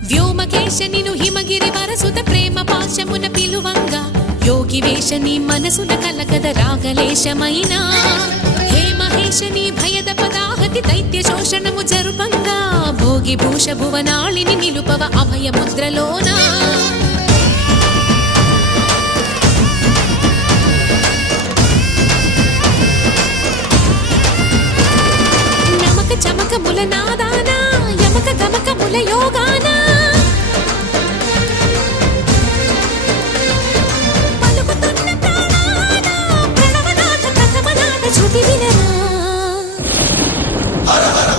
వ్యోమకేశ నిను హిమగిరి వరసుత ప్రేమ పాశమున పిలువంగా యోగి వేష నీ మనసున కలగద రాగలేశమైనా హే మహేశ నీ భయద పదాహతి దైత్య శోషణము జరుపంగా భోగి భూష భువనాళిని నిలుపవ అభయ ముద్రలోనా నమక చమకముల నాదానా యమక గమకముల యోగానా పలుకుతున్న ప్రాణానా ప్రణవనాథ ప్రథమనాథ శృతి వినరా. హర హర